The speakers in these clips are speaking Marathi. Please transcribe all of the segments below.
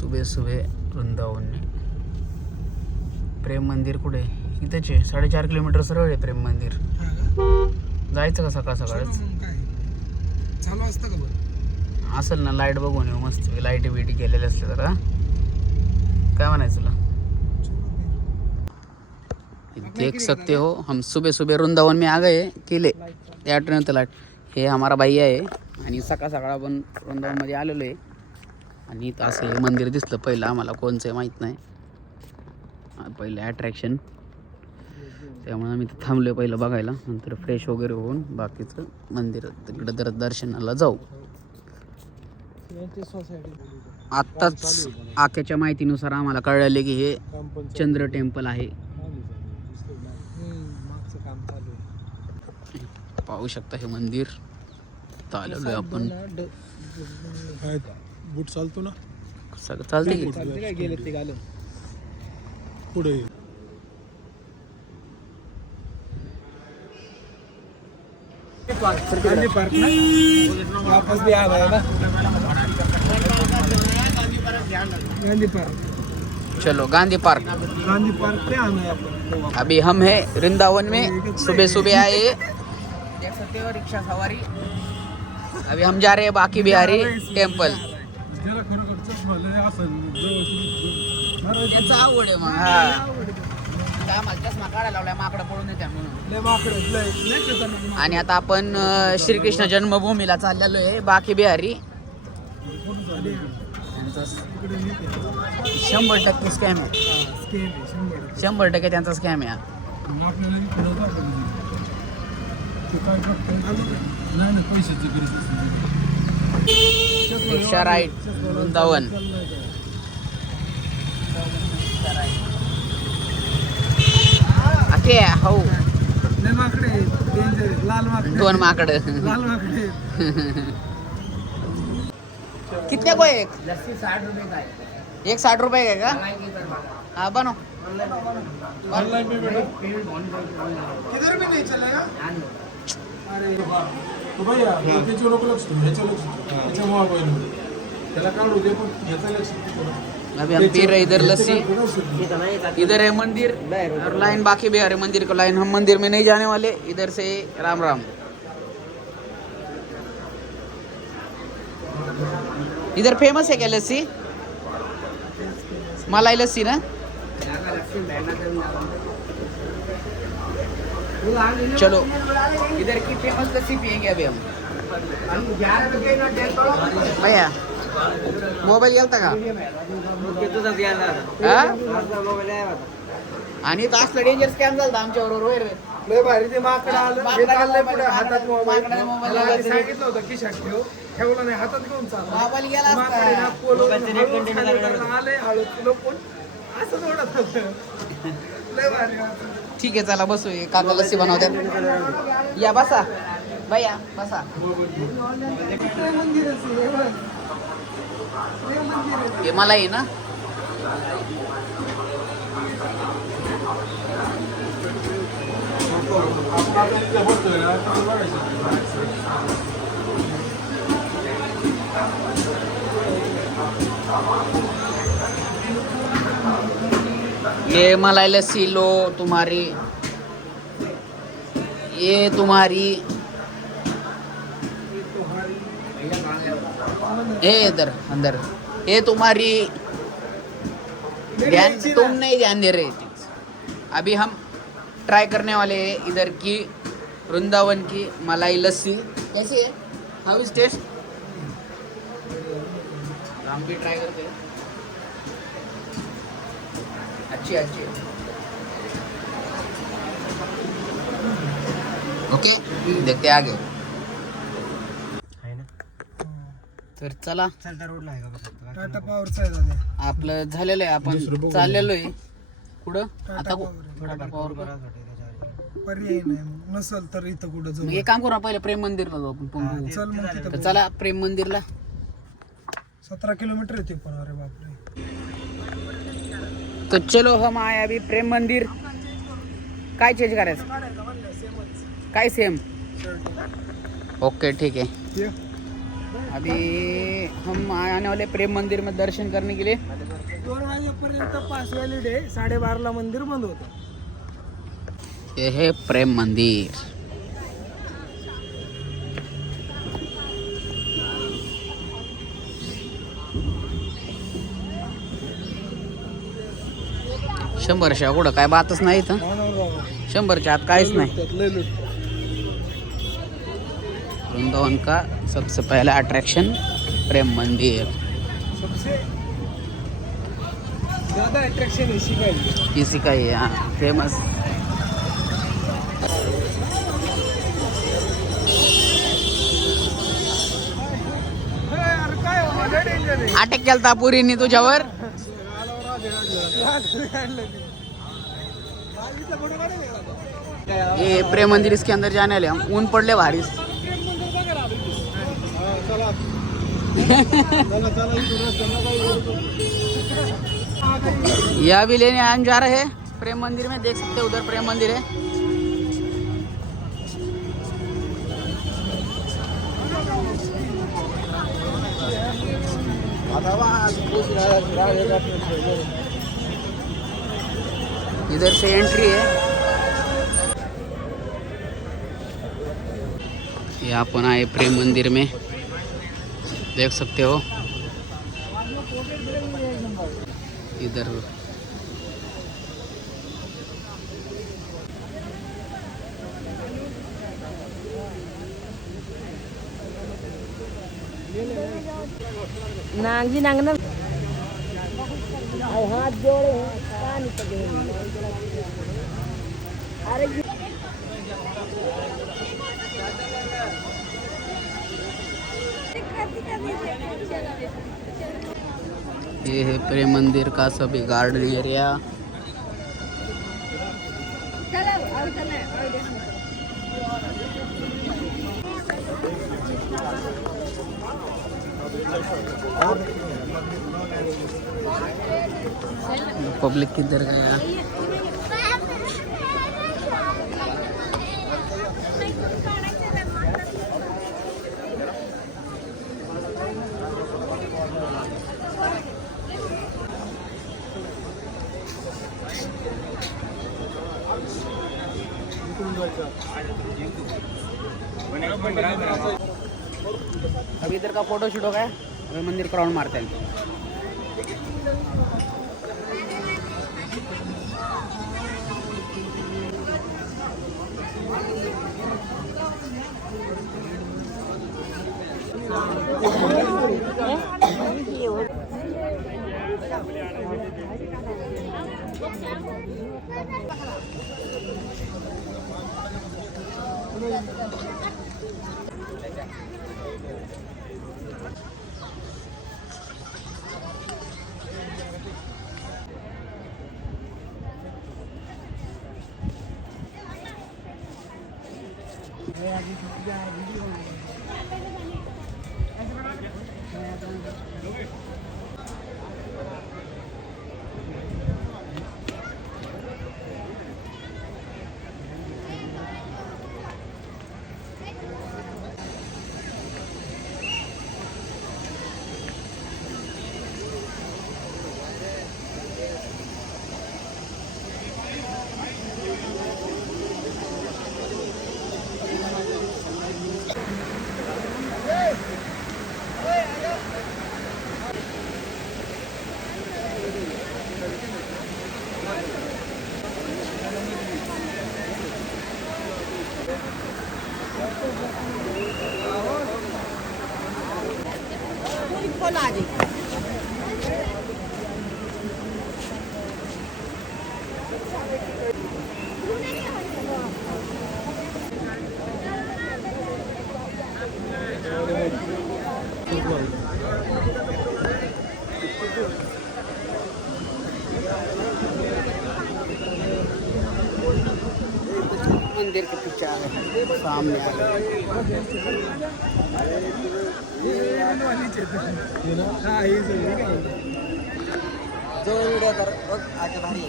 सुबह सुबह वृंदावन में प्रेम मंदिर कुठे इथेच आहे. 4.5 किलोमीटर सरळ आहे प्रेम मंदिर. जायचं का सकाळ सकाळच? चालू असतं का बरं? असेल ना, लाईट बघून येऊ मस्त. लाईट बिटी केलेले असले तर. काय म्हणायचं तुला? देख सकते हो हम सुबह सुबह वृंदावन में आ गए. केले त्या ट्रेन लाईट. हे हमारा भैया आहे आणि सकाळ सकाळ आपण वृंदावनमध्ये आलेलो आहे. आणि इथं असं हे मंदिर दिसलं पहिलं आम्हाला, कोणचं आहे माहीत नाही. पहिलं अट्रॅक्शन, त्यामुळे आम्ही इथं थांबलो पहिलं बघायला. नंतर फ्रेश वगैरे होऊन बाकीचं मंदिर तिकडं तर दर्शनाला जाऊ. आत्ताच आख्याच्या माहितीनुसार आम्हाला कळले की हे चंद्र टेम्पल आहे. पाहू शकता हे मंदिर. आलेलो आहे आपण. बूट चालतो ना, सगळं चालते की पुढे गांधी पार्क ना, वापस भी आ गए ना गांधी पार्क. चलो गांधी पार्क. गांधी पार्क पे आना है अपन. अभी हम है वृंदावन में, सुबह सुबह आए. देख सकते हो रिक्शा सवारी. अभी हम जा रहे हैं बाकी बिहारी टेम्पल. ज्याला खरोखरच मला असं त्याचा आवड आहे मग. हा आम्हाला चष्मा काढायला लावलाय माकडं पडून येते म्हणून. आणि आता आपण श्रीकृष्ण जन्मभूमीला चाललेलो आहे बाकी बिहारी. 100% स्कॅम आहे. 100% त्यांचा स्कॅम आहे. रिक्षा राईड वृंदावन. अके हो लाल माकडे, 2 माकड. लाल माकडे. कितने को एक? लस्सी 60 रुपये का है. एक 60 रुपये का का? हाँ बनो. ऑनलाइन में बेटा किधर भी नहीं चलेगा. अरे तो भैया ह्याच्या लोक लक्ष ह्याच्या लक्ष ह्याच्या मोबाईल त्याला काढू दे, पण ह्याचा लक्ष. अभी हम पी रहे इधर लस्सी. इधर है मंदिर और लाइन बाकी बिहारी मंदिर को लाइन. हम मंदिर में नहीं जाने वाले, इधर से राम राम. इधर फेमस है क्या लस्सी? मलाई लस्सी ना. चलो इधर की फेमस लस्सी पियेंगे अभी हम. भैया मोबाईल गेलता का? आणि तो असलं डेंजर स्कॅम झाला आमच्या बरोबर. लय भारी ते माकडं आलं, हे चाललंय पुढे हातात मोबाईल. मला आधी सांगितलं होतं खिशात ठेव, ठेवलं नाही, हातात घेऊन चालला. मोबाईल गेला माकडे ना पोलवून हळूच खाली उतरला, आले हळूच लपून असं ओढत होतं. लय भारी वाटलं. ठीक आहे चला बसू. काका लस्सी बनवतात. या बसा भैया बसा. हे मला आहे ना. ये मलाई लस्सी लो तुम्हारी. ये तुम्हारी. ये इधर अंदर. ये तुम्हारी. ध्यान तुम नहीं ध्यान दे रहे. अभी हम ट्राई करने वाले हैं इधर की वृंदावन की मलाई लस्सी. कैसी है? हाउ इज टेस्ट? हम भी ट्राई करते हैं. अच्छी अच्छी. ओके देखते आगे. तर चला टाटा पॉवरचा आहे दादा. आपलं झालेलं आहे. आपण चाललेलो आहे कुठं आता? टाटा पॉवर पर्याय नाही, नसल तर इथं कुठं जाऊ. मग एक काम करू ना, पहिले प्रेम मंदिरला जाऊ आपण. चल मग तिथं तर चला प्रेम मंदिरला. 17 किलोमीटर येते पण. अरे बापरे. तो चलो हम आए अभी प्रेम मंदिर. काय चेंज करायचं? काय सेम? ओके ठीक आहे. अभी हम आने वाले प्रेम मंदिर में दर्शन करने के लिए. 2 वाजेपर्यंत पास व्हॅलिड आहे, 12:30ला मंदिर बंद होतं. ये है प्रेम मंदिर. शंभरच्या कुठं काय बातच नाही इथं. 100च्या आत काहीच नाही. वृंदावन का सबसे पहला अट्रैक्शन प्रेम मंदिर. सबसे ज्यादा अट्रॅक्शन इसी का है. इसी का ही यहाँ फेमस. यार काय माझ्या डेंजर आहे. अटॅक केलता पुरीनी तुझ्यावर. ये प्रेम मंदिर इसके अंदर जाने वाले हम. ऊन पडले भारी. यह भी लेने हम जा रहे हैं प्रेम मंदिर में. देख सकते हैं उधर प्रेम मंदिर है. इधर से एंट्री है. ये अपन आए प्रेम मंदिर में, देख सकते हो. इधर नांगी नांग ना हाथ जोड़े पानी पके. अरे ये है प्रेम मंदिर का सभी गार्डन एरिया. पब्लिक किधर गया. अभी इधर का फोटो शूट हो गया. अभी मंदिर का राउंड मारते हैं. मंदिर के पीछे आ गए, सामने आ जो वीडियो कर आगे भारी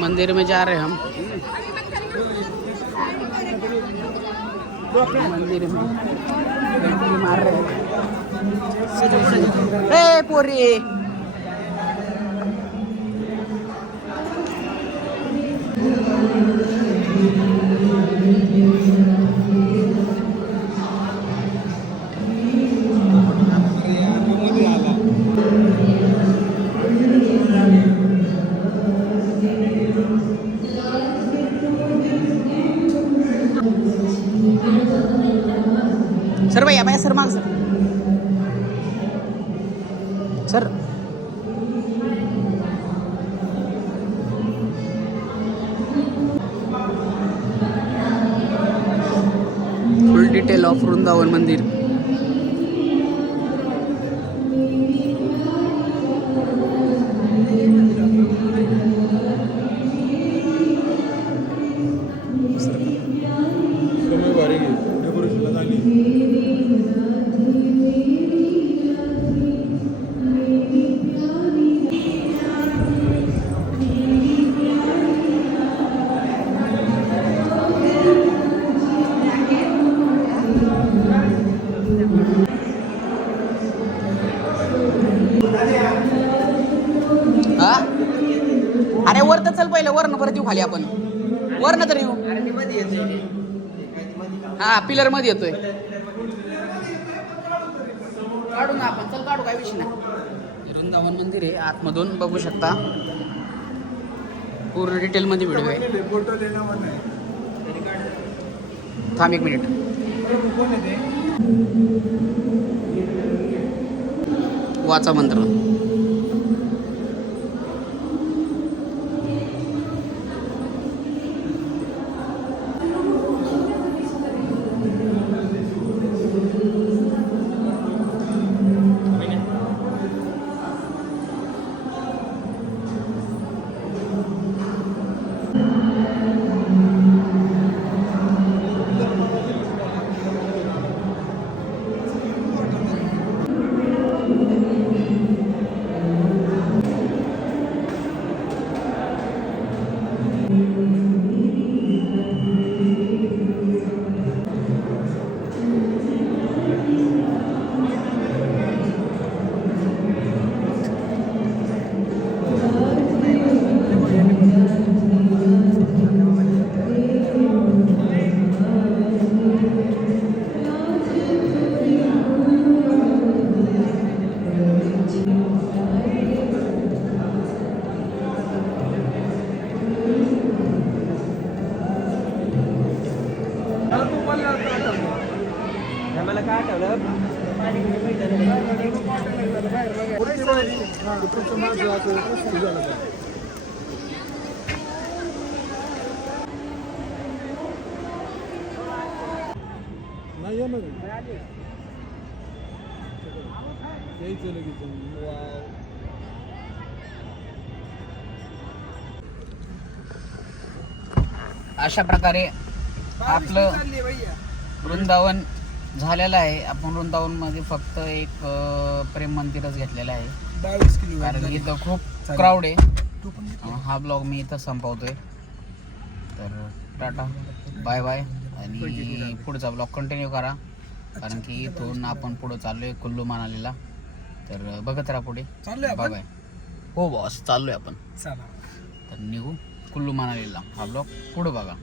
मंदिर में जा रहे हैं हम। मंदिर में एंट्री मार रहे हैं। ए पोरी सर भैया भैया सर माग sir full detail of Vrindavan मंदिर। समय भारी डेकोरेशनला झाली. हा अरे वर तर चल पहिलं वरनं परत येऊ खाली आपण वरनं तर येऊ हा पिलर मध्ये येतोय काढू ना आपण चल काढू काय विषय नाही वृंदावन मंदिर आहे आतमधून बघू शकता पूर्ण डिटेल मध्ये व्हिडिओ आहे फोटो देणं म्हणणं आहे. थांब एक मिनिट कोण आहे ते? वाचा मंत्र नाही या ना यायचं लगेच. अशा प्रकारे आपलं वृंदावन झालेलं आहे. आपण वृंदावन मध्ये फक्त एक प्रेम मंदिरच घेतलेलं आहे 22 किलो कारण इथं खूप क्राऊड आहे. हा ब्लॉग मी इथं संपवतोय तर टाटा बाय बाय आणि पुढचा ब्लॉग कंटिन्यू करा कारण की इथून आपण पुढं चाललोय कुल्लू मनालीला तर बघत राहा पुढे. चाललोय बाय बाय. हो बॉस चाललोय आपण चला तर निघू कुल्लू मनालीला. हा ब्लॉग पुढं बघा.